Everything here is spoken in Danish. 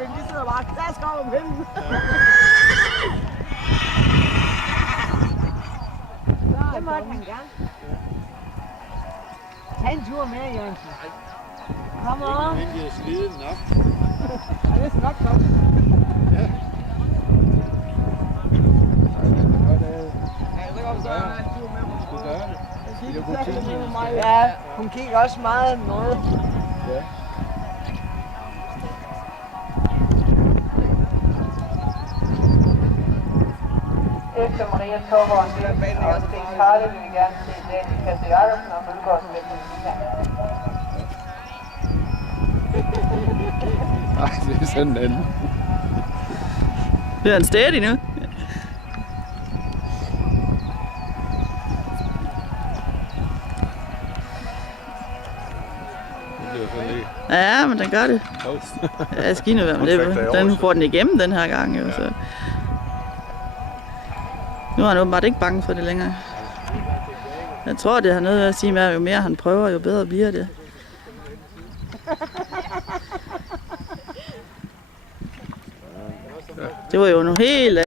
Flynn, de sidder bare klask over om hende. Det måtte han gerne. Tag en tur med, Jørgensen. Kom on. Han bliver sliden nok. Ja, det er nok godt. Ja. Så går vi så en tur med mig. Du gør det. Det er rutine. Ja, hun kigger også meget noget. Ja. Efter Maria Torborg og Sten Karle vil vi gerne se Daniel Kasse Jacobsen og Mølgaard med Melina. Ej, det er sådan en anden. Bliver han stædig nu? Det bliver sådan lige. Ja, men den gør det. Ja, skiner være med det. Den får den igennem den her gang. Jo, så. Nu er han åbenbart ikke bange for det længere. Jeg tror, det har noget at sige med, at jo mere han prøver, jo bedre bliver det. Det var jo noget helt